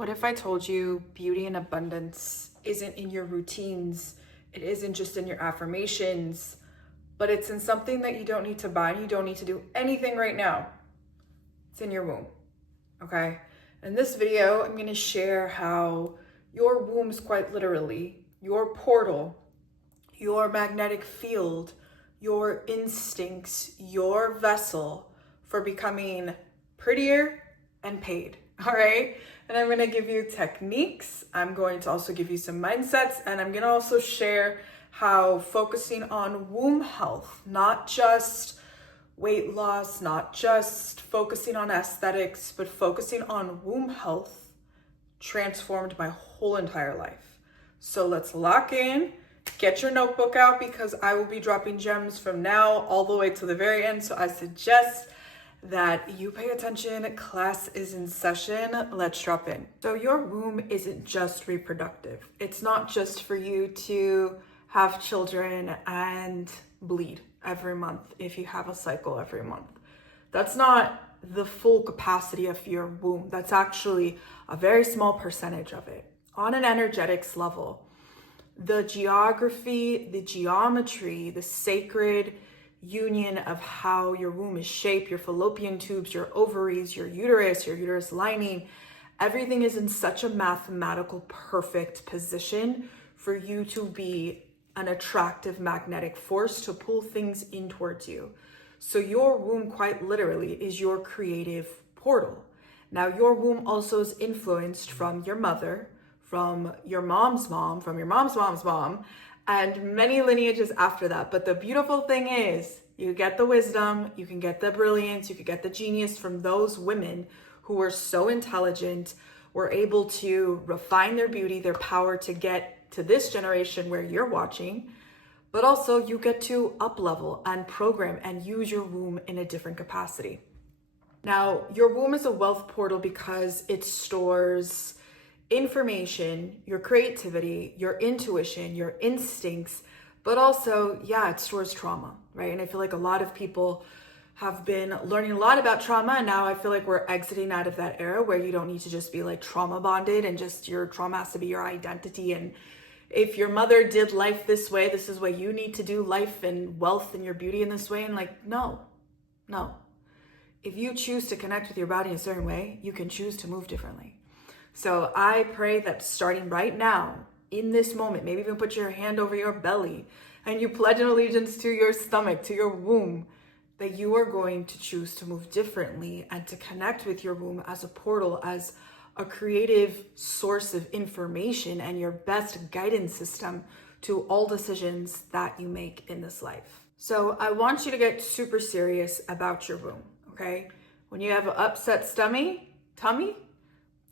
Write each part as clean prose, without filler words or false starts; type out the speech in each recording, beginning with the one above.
What if I told you beauty and abundance isn't in your routines? It isn't just in your affirmations, but it's in something that you don't need to buy. You don't need to do anything right now. It's in your womb, okay? In this video, I'm gonna share how your womb is quite literally your portal, your magnetic field, your instincts, your vessel for becoming prettier and paid, all right? And I'm gonna give you techniques. I'm going to also give you some mindsets, and I'm gonna also share how focusing on womb health, not just weight loss, not just focusing on aesthetics, but focusing on womb health transformed my whole entire life. So let's lock in, get your notebook out, because I will be dropping gems from now all the way to the very end. So I suggest that you pay attention. Class is in session. Let's drop in. So your womb isn't just reproductive. It's not just for you to have children and bleed every month if you have a cycle every month. That's not the full capacity of your womb. That's actually a very small percentage of it. On an energetics level, the geography, the geometry, the sacred union of how your womb is shaped, your fallopian tubes, your ovaries, your uterus lining, everything is in such a mathematical perfect position for you to be an attractive magnetic force to pull things in towards you. So your womb quite literally is your creative portal. Now your womb also is influenced from your mother, from your mom's mom, from your mom's mom's mom, and many lineages after that. But the beautiful thing is you get the wisdom, you can get the brilliance, you can get the genius from those women who were so intelligent, were able to refine their beauty, their power to get to this generation where you're watching. But also you get to up level and program and use your womb in a different capacity. Now, your womb is a wealth portal because it stores information, your creativity, your intuition, your instincts, but also, it stores trauma, right? And I feel like a lot of people have been learning a lot about trauma, and now I feel like we're exiting out of that era where you don't need to just be like trauma bonded and just your trauma has to be your identity. And if your mother did life this way, this is what you need to do life and wealth and your beauty in this way. And like, no. If you choose to connect with your body in a certain way, you can choose to move differently. So I pray that starting right now, in this moment, maybe even put your hand over your belly and you pledge an allegiance to your stomach, to your womb, that you are going to choose to move differently and to connect with your womb as a portal, as a creative source of information and your best guidance system to all decisions that you make in this life. So I want you to get super serious about your womb, okay? When you have an upset tummy,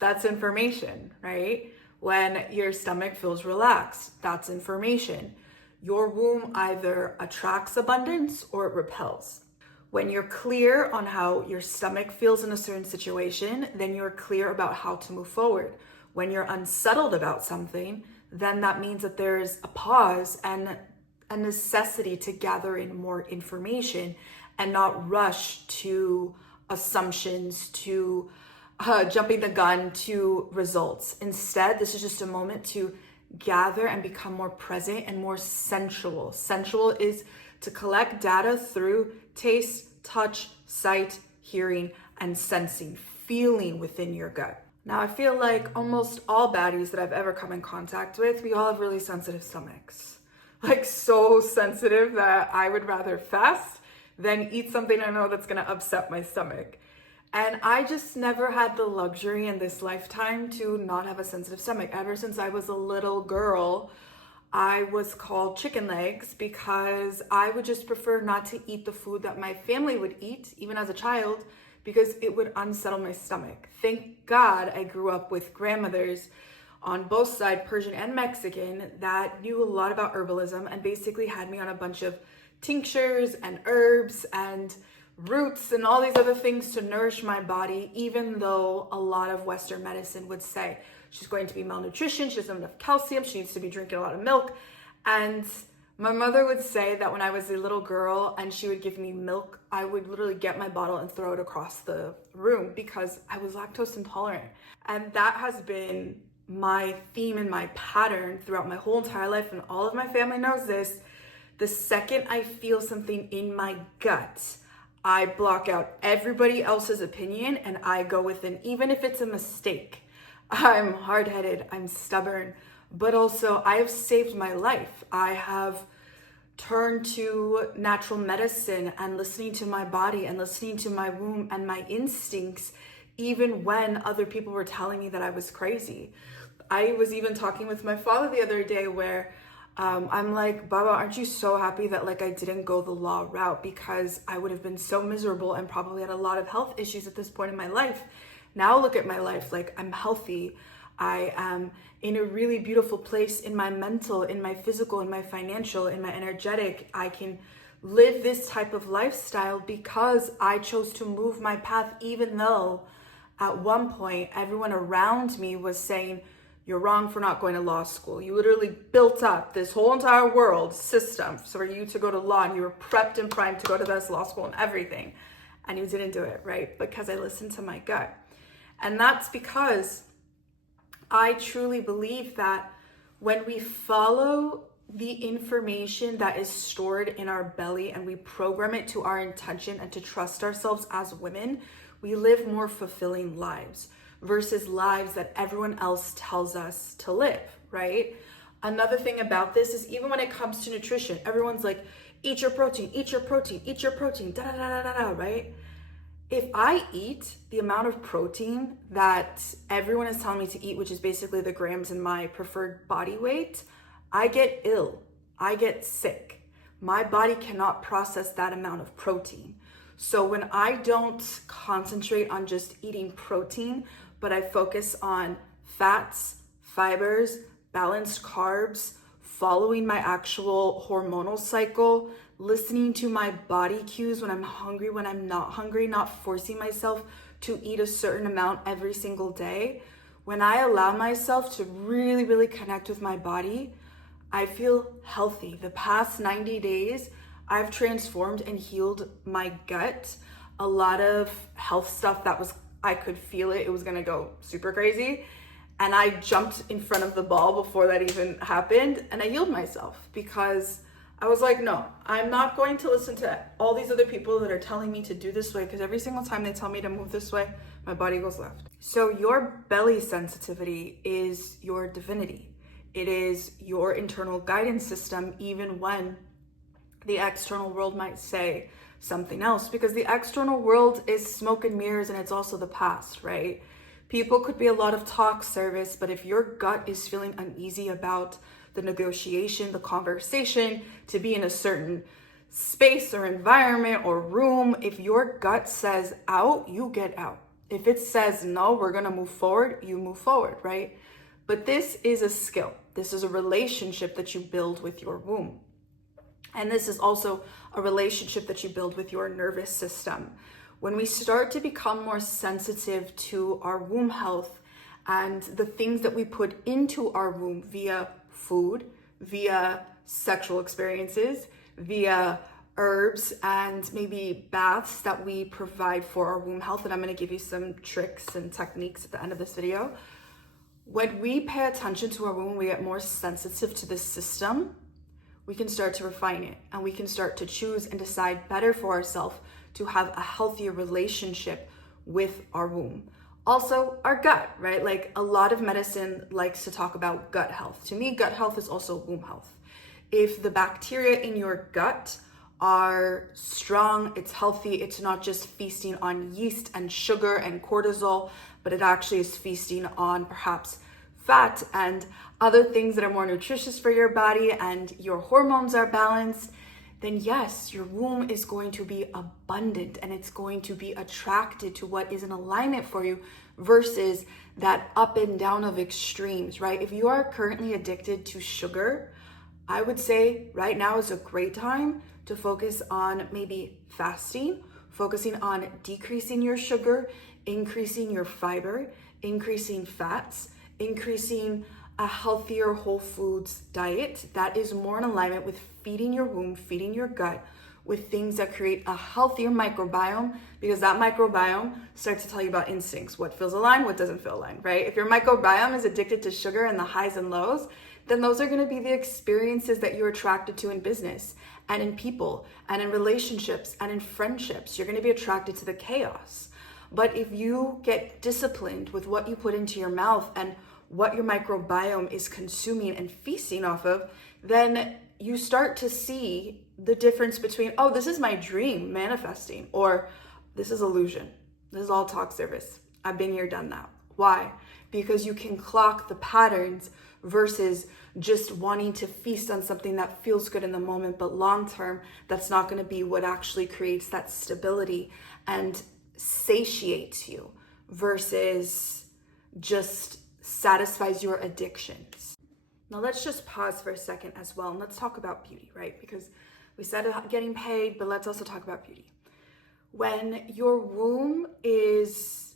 that's information, right? When your stomach feels relaxed, that's information. Your womb either attracts abundance or it repels. When you're clear on how your stomach feels in a certain situation, then you're clear about how to move forward. When you're unsettled about something, then that means that there's a pause and a necessity to gather in more information and not rush to assumptions, to jumping the gun to results. Instead, this is just a moment to gather and become more present and more sensual. Sensual is to collect data through taste, touch, sight, hearing, and sensing, feeling within your gut. Now, I feel like almost all baddies that I've ever come in contact with, we all have really sensitive stomachs. Like so sensitive that I would rather fast than eat something I know that's gonna upset my stomach. And I just never had the luxury in this lifetime to not have a sensitive stomach. Ever since I was a little girl, I was called chicken legs because I would just prefer not to eat the food that my family would eat, even as a child, because it would unsettle my stomach. Thank God I grew up with grandmothers on both sides, Persian and Mexican, that knew a lot about herbalism and basically had me on a bunch of tinctures and herbs and roots and all these other things to nourish my body, even though a lot of Western medicine would say she's going to be malnutrition, she doesn't have enough calcium, she needs to be drinking a lot of milk. And My mother would say that when I was a little girl and she would give me milk, I would literally get my bottle and throw it across the room because I was lactose intolerant. And that has been my theme and my pattern throughout my whole entire life, and all of my family knows this. The second I feel something in my gut, I block out everybody else's opinion and I go with it, even if it's a mistake. I'm hard-headed, I'm stubborn, but also I have saved my life. I have turned to natural medicine and listening to my body and listening to my womb and my instincts, even when other people were telling me that I was crazy. I was even talking with my father the other day where I'm like, Baba, aren't you so happy that like I didn't go the law route, because I would have been so miserable and probably had a lot of health issues at this point in my life. Now look at my life, like I'm healthy. I am in a really beautiful place in my mental, in my physical, in my financial, in my energetic. I can live this type of lifestyle because I chose to move my path, even though at one point everyone around me was saying, you're wrong for not going to law school. You literally built up this whole entire world system for you to go to law, and you were prepped and primed to go to this law school and everything. And you didn't do it, right? Because I listened to my gut. And that's because I truly believe that when we follow the information that is stored in our belly and we program it to our intention and to trust ourselves as women, we live more fulfilling lives versus lives that everyone else tells us to live, right? Another thing about this is, even when it comes to nutrition, everyone's like, eat your protein, eat your protein, eat your protein, da da da da da, right? If I eat the amount of protein that everyone is telling me to eat, which is basically the grams in my preferred body weight, I get ill, I get sick. My body cannot process that amount of protein. So when I don't concentrate on just eating protein, but I focus on fats, fibers, balanced carbs, following my actual hormonal cycle, listening to my body cues when I'm hungry, when I'm not hungry, not forcing myself to eat a certain amount every single day. When I allow myself to really, really connect with my body, I feel healthy. The past 90 days, I've transformed and healed my gut. A lot of health stuff that was, I could feel it was gonna go super crazy. And I jumped in front of the ball before that even happened, and I healed myself because I was like, no, I'm not going to listen to all these other people that are telling me to do this way, because every single time they tell me to move this way, my body goes left. So your belly sensitivity is your divinity. It is your internal guidance system, even when the external world might say something else, because the external world is smoke and mirrors, and it's also the past, right? People could be a lot of talk service, but if your gut is feeling uneasy about the negotiation, the conversation, to be in a certain space or environment or room, if your gut says out, you get out. If it says no, we're gonna move forward, you move forward, right? But this is a skill. This is a relationship that you build with your womb. And this is also a relationship that you build with your nervous system. When we start to become more sensitive to our womb health and the things that we put into our womb via food, via sexual experiences, via herbs, and maybe baths that we provide for our womb health, and I'm going to give you some tricks and techniques at the end of this video. When we pay attention to our womb, we get more sensitive to this system, we can start to refine it, and we can start to choose and decide better for ourselves to have a healthier relationship with our womb. Also, our gut, right? Like, a lot of medicine likes to talk about gut health. To me, gut health is also womb health. If the bacteria in your gut are strong, it's healthy, it's not just feasting on yeast and sugar and cortisol, but it actually is feasting on perhaps fat and other things that are more nutritious for your body, and your hormones are balanced, then yes, your womb is going to be abundant and it's going to be attracted to what is in alignment for you versus that up and down of extremes, right? If you are currently addicted to sugar, I would say right now is a great time to focus on maybe fasting, focusing on decreasing your sugar, increasing your fiber, increasing fats, increasing a healthier whole foods diet that is more in alignment with feeding your womb, feeding your gut with things that create a healthier microbiome, because that microbiome starts to tell you about instincts, what feels aligned, what doesn't feel aligned, right? If your microbiome is addicted to sugar and the highs and lows, then those are going to be the experiences that you're attracted to in business and in people and in relationships and in friendships. You're going to be attracted to the chaos. But if you get disciplined with what you put into your mouth and what your microbiome is consuming and feasting off of, then you start to see the difference between, oh, this is my dream manifesting, or this is illusion. This is all talk service. I've been here, done that. Why? Because you can clock the patterns versus just wanting to feast on something that feels good in the moment, but long term, that's not going to be what actually creates that stability and satiates you versus just satisfies your addictions. Now let's just pause for a second as well, and let's talk about beauty, right? Because we said getting paid, but let's also talk about beauty. When your womb is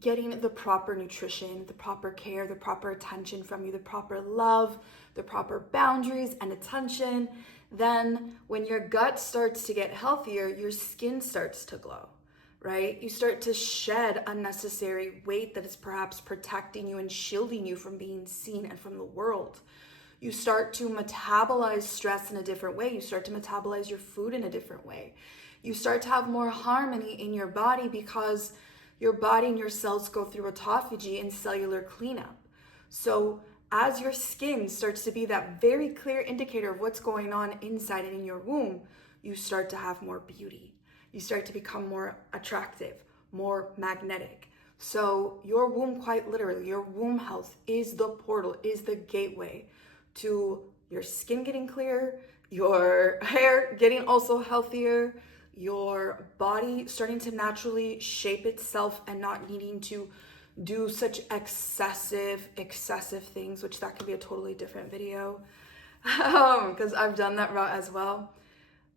getting the proper nutrition, the proper care, the proper attention from you, the proper love, the proper boundaries and attention, then when your gut starts to get healthier, your skin starts to glow, right? You start to shed unnecessary weight that is perhaps protecting you and shielding you from being seen and from the world. You start to metabolize stress in a different way. You start to metabolize your food in a different way. You start to have more harmony in your body because your body and your cells go through autophagy and cellular cleanup. So as your skin starts to be that very clear indicator of what's going on inside and in your womb, you start to have more beauty. You start to become more attractive, more magnetic. So your womb, quite literally, your womb health is the portal, is the gateway to your skin getting clear, your hair getting also healthier, your body starting to naturally shape itself and not needing to do such excessive things, which that could be a totally different video because I've done that route as well.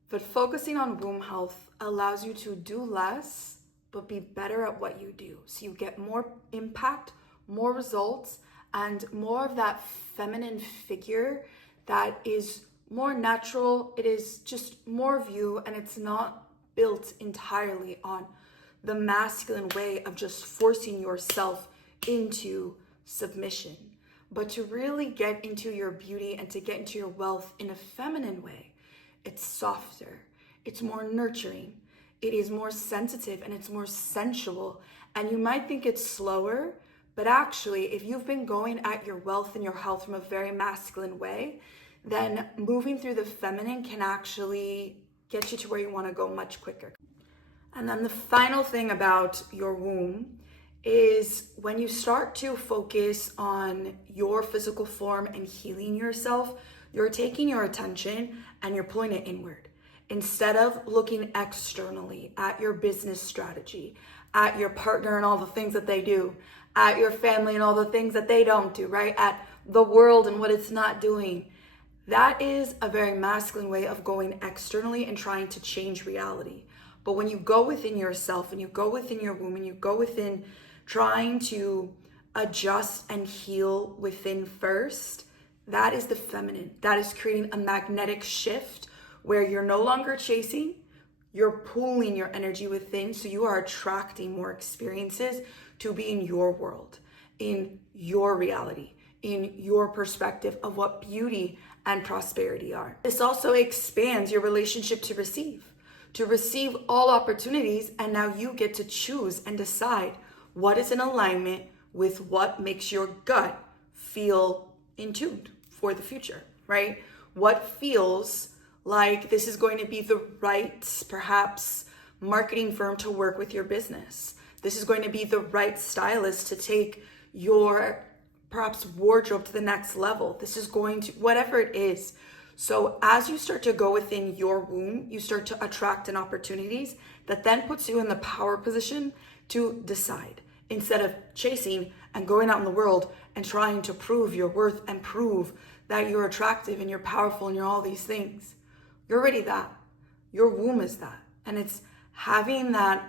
But focusing on womb health allows you to do less, but be better at what you do. So you get more impact, more results, and more of that feminine figure that is more natural. It is just more of you, and it's not built entirely on the masculine way of just forcing yourself into submission, but to really get into your beauty and to get into your wealth in a feminine way. It's softer, it's more nurturing, it is more sensitive, and it's more sensual. And you might think it's slower, but actually, if you've been going at your wealth and your health from a very masculine way, then moving through the feminine can actually get you to where you want to go much quicker. And then the final thing about your womb is when you start to focus on your physical form and healing yourself, you're taking your attention and you're pulling it inward. Instead of looking externally at your business strategy, at your partner and all the things that they do, at your family and all the things that they don't do, right? At the world and what it's not doing. That is a very masculine way of going externally and trying to change reality. But when you go within yourself and you go within your womb and you go within trying to adjust and heal within first, that is the feminine. That is creating a magnetic shift where you're no longer chasing, you're pulling your energy within, so you are attracting more experiences to be in your world, in your reality, in your perspective of what beauty and prosperity are. This also expands your relationship to receive all opportunities, and now you get to choose and decide what is in alignment with what makes your gut feel in tune for the future, right? What feels like this is going to be the right, perhaps, marketing firm to work with your business. This is going to be the right stylist to take your perhaps wardrobe to the next level. This is going to, whatever it is. So as you start to go within your womb, you start to attract in opportunities that then puts you in the power position to decide, instead of chasing and going out in the world and trying to prove your worth and prove that you're attractive and you're powerful and you're all these things. You're already that. Your womb is that. And it's having that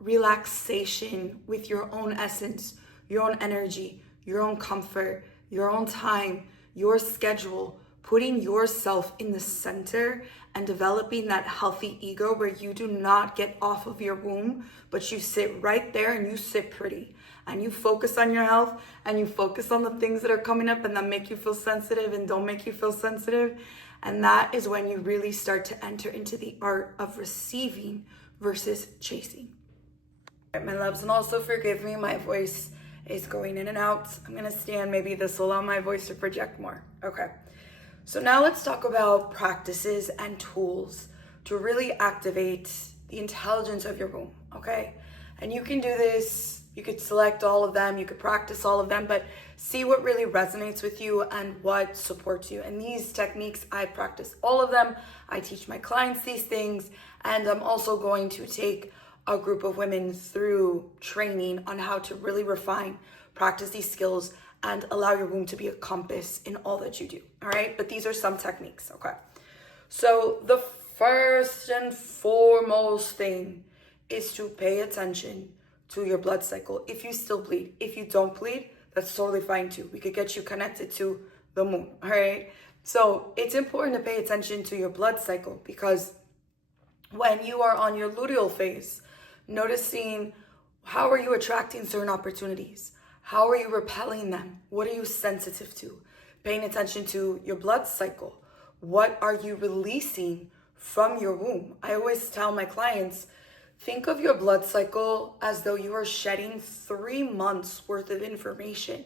relaxation with your own essence, your own energy, your own comfort, your own time, your schedule, putting yourself in the center and developing that healthy ego where you do not get off of your womb, but you sit right there and you sit pretty and you focus on your health and you focus on the things that are coming up and that make you feel sensitive and don't make you feel sensitive. And that is when you really start to enter into the art of receiving versus chasing. All right, my loves, and also forgive me, my voice is going in and out. I'm gonna stand, maybe this will allow my voice to project more. Okay, so now let's talk about practices and tools to really activate the intelligence of your womb, okay? And you can do this, you could select all of them, you could practice all of them, but see what really resonates with you and what supports you. And these techniques, I practice all of them. I teach my clients these things, and I'm also going to take a group of women through training on how to really refine, practice these skills, and allow your womb to be a compass in all that you do, all right? But these are some techniques, okay? So the first and foremost thing is to pay attention to your blood cycle. If you still bleed, if you don't bleed, that's totally fine too. We could get you connected to the moon, all right? So it's important to pay attention to your blood cycle, because when you are on your luteal phase, noticing how are you attracting certain opportunities? How are you repelling them? What are you sensitive to? Paying attention to your blood cycle. What are you releasing from your womb? I always tell my clients, think of your blood cycle as though you are shedding 3 months worth of information.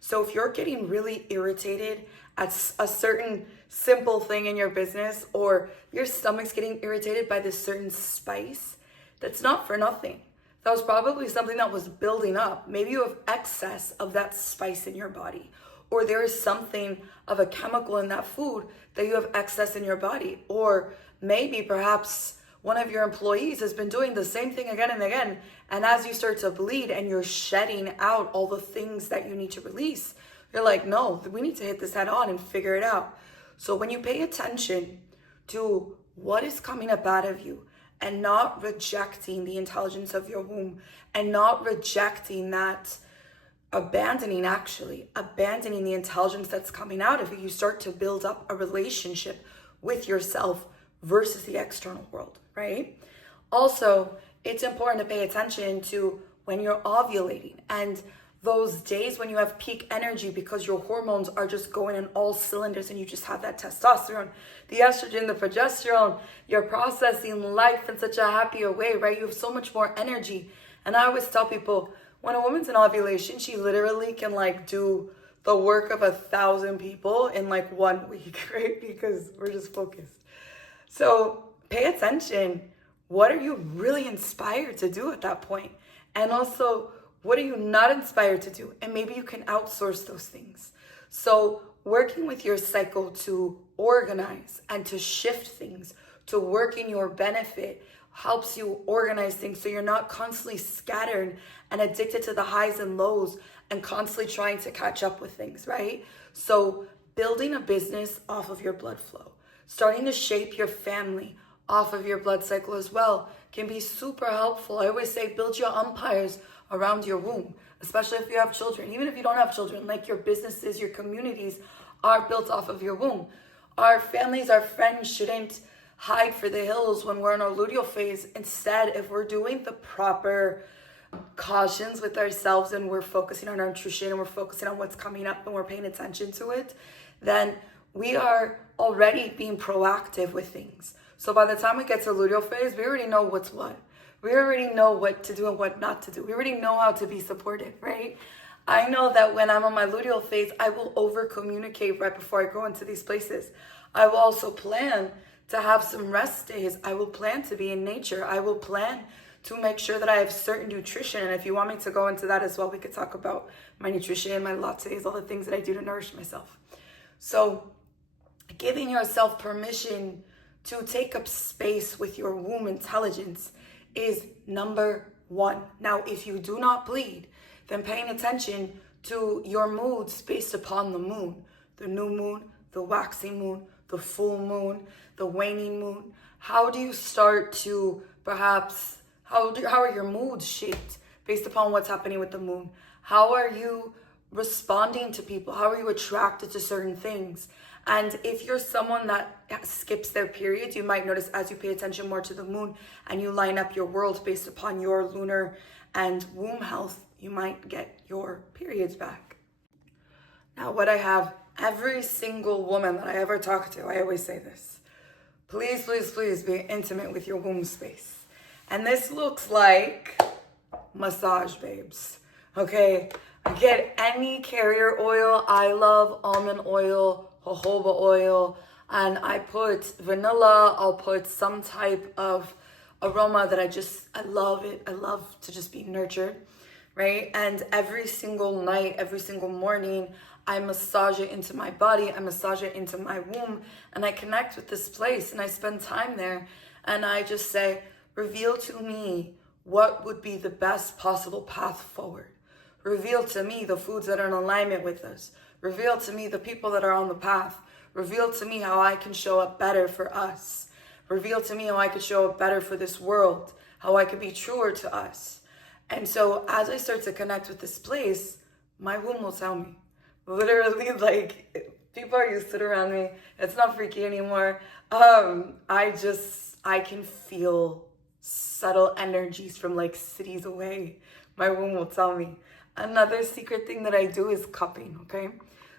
So if you're getting really irritated at a certain simple thing in your business, or your stomach's getting irritated by this certain spice, that's not for nothing. That was probably something that was building up. Maybe you have excess of that spice in your body, or there is something of a chemical in that food that you have excess in your body, or maybe perhaps one of your employees has been doing the same thing again and again, and as you start to bleed and you're shedding out all the things that you need to release, you're like, no, we need to hit this head on and figure it out. So when you pay attention to what is coming up out of you, and not rejecting the intelligence of your womb, and not rejecting that, abandoning the intelligence that's coming out of you, you start to build up a relationship with yourself versus the external world, right? Also, it's important to pay attention to when you're ovulating and those days when you have peak energy because your hormones are just going in all cylinders and you just have that testosterone, the estrogen, the progesterone, you're processing life in such a happier way, right? You have so much more energy. And I always tell people, when a woman's in ovulation, she literally can like do the work of 1,000 people in like 1 week, right? Because we're just focused. So pay attention. What are you really inspired to do at that point? And also, what are you not inspired to do? And maybe you can outsource those things. So working with your cycle to organize and to shift things, to work in your benefit, helps you organize things so you're not constantly scattered and addicted to the highs and lows and constantly trying to catch up with things, right? So building a business off of your blood flow, starting to shape your family off of your blood cycle as well can be super helpful. I always say build your umpires around your womb, especially if you have children. Even if you don't have children, like your businesses, your communities are built off of your womb. Our families, our friends shouldn't hide for the hills when we're in our luteal phase. Instead, if we're doing the proper cautions with ourselves and we're focusing on our nutrition and we're focusing on what's coming up and we're paying attention to it, then we are already being proactive with things. So by the time we get to luteal phase, we already know what's what. We already know what to do and what not to do. We already know how to be supportive, right? I know that when I'm on my luteal phase, I will over communicate right before I go into these places. I will also plan to have some rest days. I will plan to be in nature. I will plan to make sure that I have certain nutrition. And if you want me to go into that as well, we could talk about my nutrition, my lattes, all the things that I do to nourish myself. So giving yourself permission to take up space with your womb intelligence is number one. Now, if you do not bleed, then paying attention to your moods based upon the moon, the new moon, the waxing moon, the full moon, the waning moon. How do you start to perhaps, how are your moods shaped based upon what's happening with the moon? How are you responding to people? How are you attracted to certain things? And if you're someone that skips their periods, you might notice as you pay attention more to the moon and you line up your world based upon your lunar and womb health, you might get your periods back. Now, what I have every single woman that I ever talk to, I always say this: please, please, please be intimate with your womb space. And this looks like massage, babes. Okay, get any carrier oil. I love almond oil, jojoba oil, and I put vanilla. I'll put some type of aroma that I love it. I love to just be nurtured, right? And every single night, every single morning, I massage it into my body, I massage it into my womb, and I connect with this place, and I spend time there, and I just say, reveal to me what would be the best possible path forward. Reveal to me the foods that are in alignment with us. Reveal to me the people that are on the path. Reveal to me how I can show up better for us. Reveal to me how I could show up better for this world, how I could be truer to us. And so as I start to connect with this place, my womb will tell me. Literally, like, people are used to it around me. It's not freaky anymore. I can feel subtle energies from like cities away. My womb will tell me. Another secret thing that I do is cupping, okay?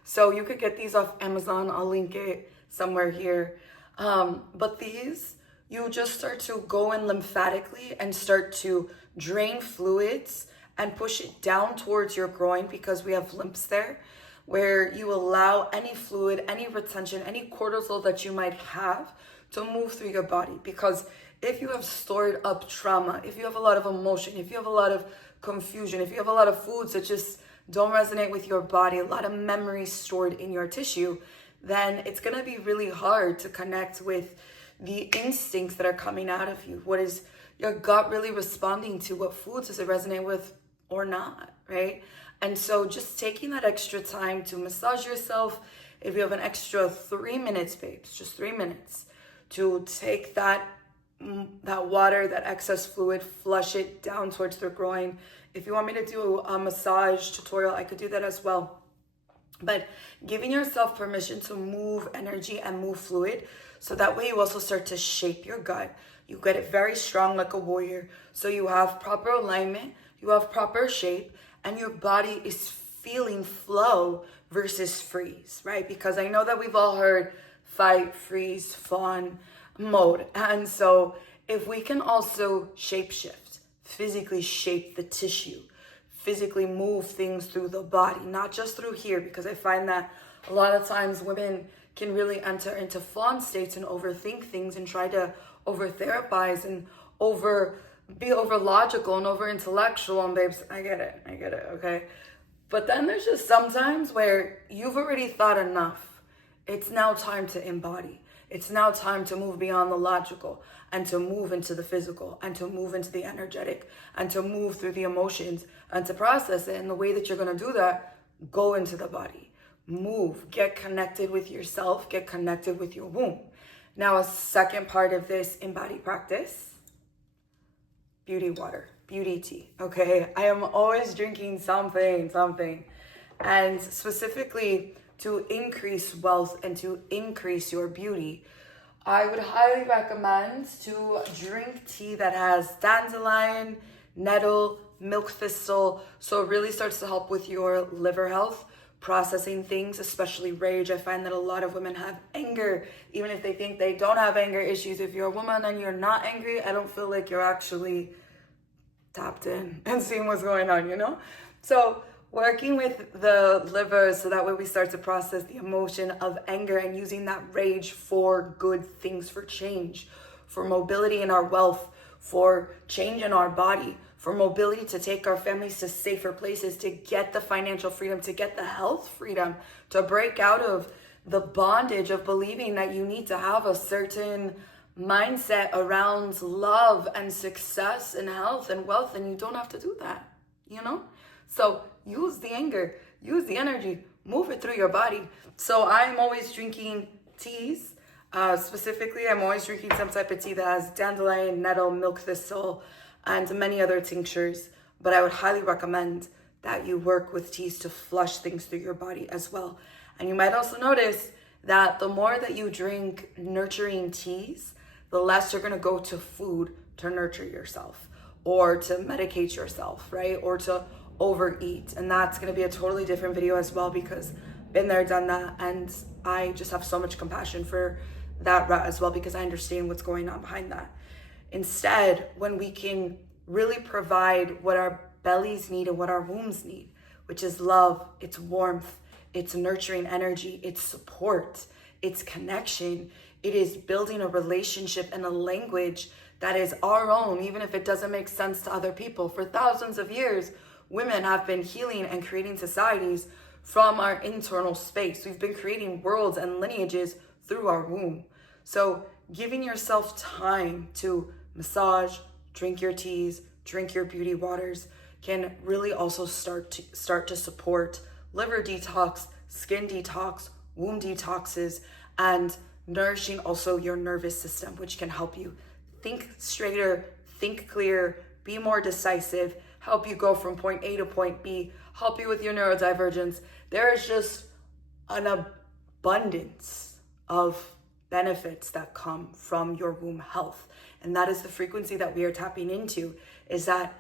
So you could get these off Amazon. I'll link it somewhere here. But these, you just start to go in lymphatically and start to drain fluids and push it down towards your groin, because we have lymphs there, where you allow any fluid, any retention, any cortisol that you might have to move through your body. Because if you have stored up trauma, if you have a lot of emotion, if you have a lot of confusion, if you have a lot of foods that just don't resonate with your body, a lot of memories stored in your tissue, then it's going to be really hard to connect with the instincts that are coming out of you. What is your gut really responding to? What foods does it resonate with or not, right? And so just taking that extra time to massage yourself, if you have an extra 3 minutes, babes, just 3 minutes, to take that water, that excess fluid, flush it down towards the groin. If you want me to do a massage tutorial, I could do that as well. But giving yourself permission to move energy and move fluid, so that way you also start to shape your gut. You get it very strong like a warrior. So you have proper alignment, you have proper shape, and your body is feeling flow versus freeze, right? Because I know that we've all heard fight, freeze, fawn mode. And so if we can also shapeshift, physically shape the tissue, physically move things through the body, not just through here, because I find that a lot of times women can really enter into fawn states and overthink things and try to over therapize and be over logical and over intellectual. And babes, I get it, okay? But then there's just sometimes where you've already thought enough. It's now time to embody. It's now time to move beyond the logical and to move into the physical and to move into the energetic and to move through the emotions and to process it. And the way that you're going to do that, go into the body, move, get connected with yourself, get connected with your womb. Now, a second part of this embody practice, beauty water, beauty tea, okay? I am always drinking something. And specifically to increase wealth and to increase your beauty, I would highly recommend to drink tea that has dandelion, nettle, milk thistle. So it really starts to help with your liver health, processing things, especially rage. I find that a lot of women have anger, even if they think they don't have anger issues. If you're a woman and you're not angry, I don't feel like you're actually tapped in and seeing what's going on, you know? So working with the liver, so that way we start to process the emotion of anger and using that rage for good things, for change, for mobility in our wealth, for change in our body, for mobility to take our families to safer places, to get the financial freedom, to get the health freedom, to break out of the bondage of believing that you need to have a certain mindset around love and success and health and wealth, and you don't have to do that, you know? So use the anger, use the energy, move it through your body. So I'm always drinking teas. Specifically, I'm always drinking some type of tea that has dandelion, nettle, milk thistle, and many other tinctures. But I would highly recommend that you work with teas to flush things through your body as well. And you might also notice that the more that you drink nurturing teas, the less you're gonna go to food to nurture yourself or to medicate yourself, right? Or to overeat. And that's gonna be a totally different video as well, because been there, done that. And I just have so much compassion for that route as well, because I understand what's going on behind that. Instead, when we can really provide what our bellies need and what our wombs need, which is love, it's warmth, it's nurturing energy, it's support, it's connection, it is building a relationship and a language that is our own, even if it doesn't make sense to other people. For thousands of years, women have been healing and creating societies from our internal space. We've been creating worlds and lineages through our womb. So giving yourself time to massage, drink your teas, drink your beauty waters can really also start to support liver detox, skin detox, womb detoxes, and nourishing also your nervous system, which can help you think straighter, think clear, be more decisive, help you go from point A to point B, help you with your neurodivergence. There is just an abundance of benefits that come from your womb health. And that is the frequency that we are tapping into, is that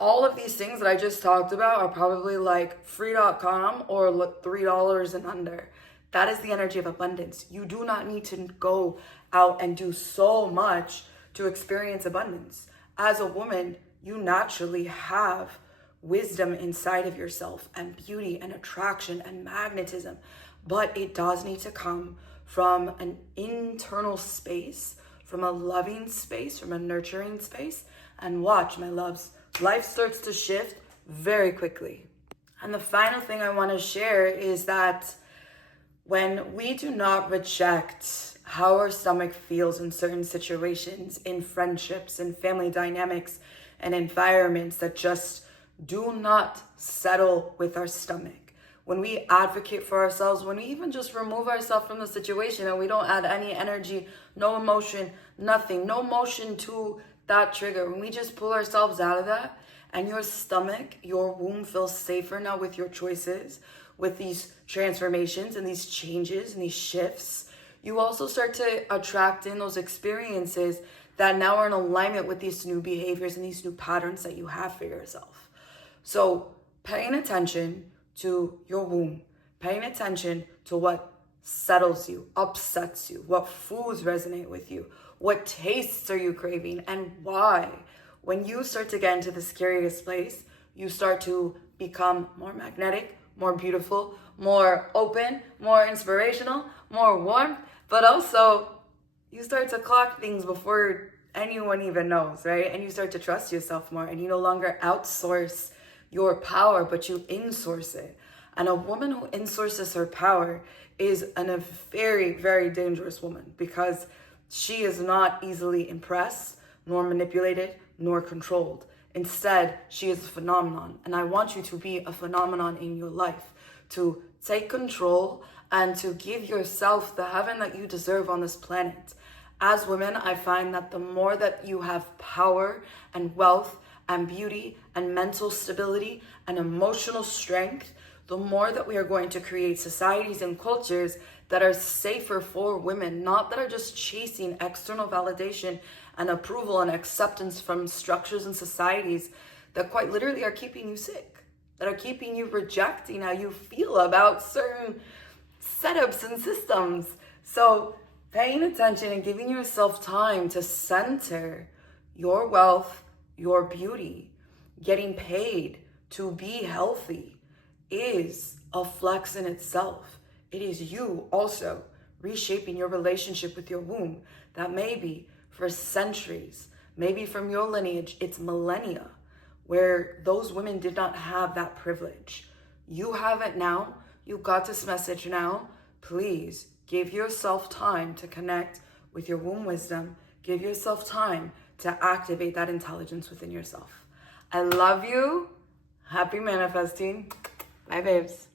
all of these things that I just talked about are probably like free.com or $3 and under. That is the energy of abundance. You do not need to go out and do so much to experience abundance. As a woman, you naturally have wisdom inside of yourself and beauty and attraction and magnetism, but it does need to come from an internal space, from a loving space, from a nurturing space. And watch, my loves, life starts to shift very quickly. And the final thing I want to share is that when we do not reject how our stomach feels in certain situations, in friendships, in family dynamics, and environments that just do not settle with our stomach, when we advocate for ourselves, when we even just remove ourselves from the situation and we don't add any energy, no emotion, nothing, no motion to that trigger, when we just pull ourselves out of that, and your stomach, your womb feels safer now with your choices, with these transformations and these changes and these shifts, you also start to attract in those experiences that now are in alignment with these new behaviors and these new patterns that you have for yourself. So paying attention to your womb, paying attention to what settles you, upsets you, what foods resonate with you, what tastes are you craving, and why. When you start to get into this curious place, you start to become more magnetic, more beautiful, more open, more inspirational, more warm, but also you start to clock things before anyone even knows, right? And you start to trust yourself more, and you no longer outsource your power, but you insource it. And a woman who insources her power is a very, very dangerous woman, because she is not easily impressed, nor manipulated, nor controlled. Instead, she is a phenomenon. And I want you to be a phenomenon in your life, to take control and to give yourself the heaven that you deserve on this planet. As women, I find that the more that you have power and wealth and beauty and mental stability and emotional strength, the more that we are going to create societies and cultures that are safer for women, not that are just chasing external validation and approval and acceptance from structures and societies that quite literally are keeping you sick, that are keeping you rejecting how you feel about certain setups and systems. So paying attention and giving yourself time to center your wealth, your beauty, getting paid to be healthy is a flex in itself. It is you also reshaping your relationship with your womb that maybe for centuries, maybe from your lineage, it's millennia, where those women did not have that privilege. You have it now. You got this message now. Please give yourself time to connect with your womb wisdom. Give yourself time to activate that intelligence within yourself. I love you. Happy manifesting. Bye, babes.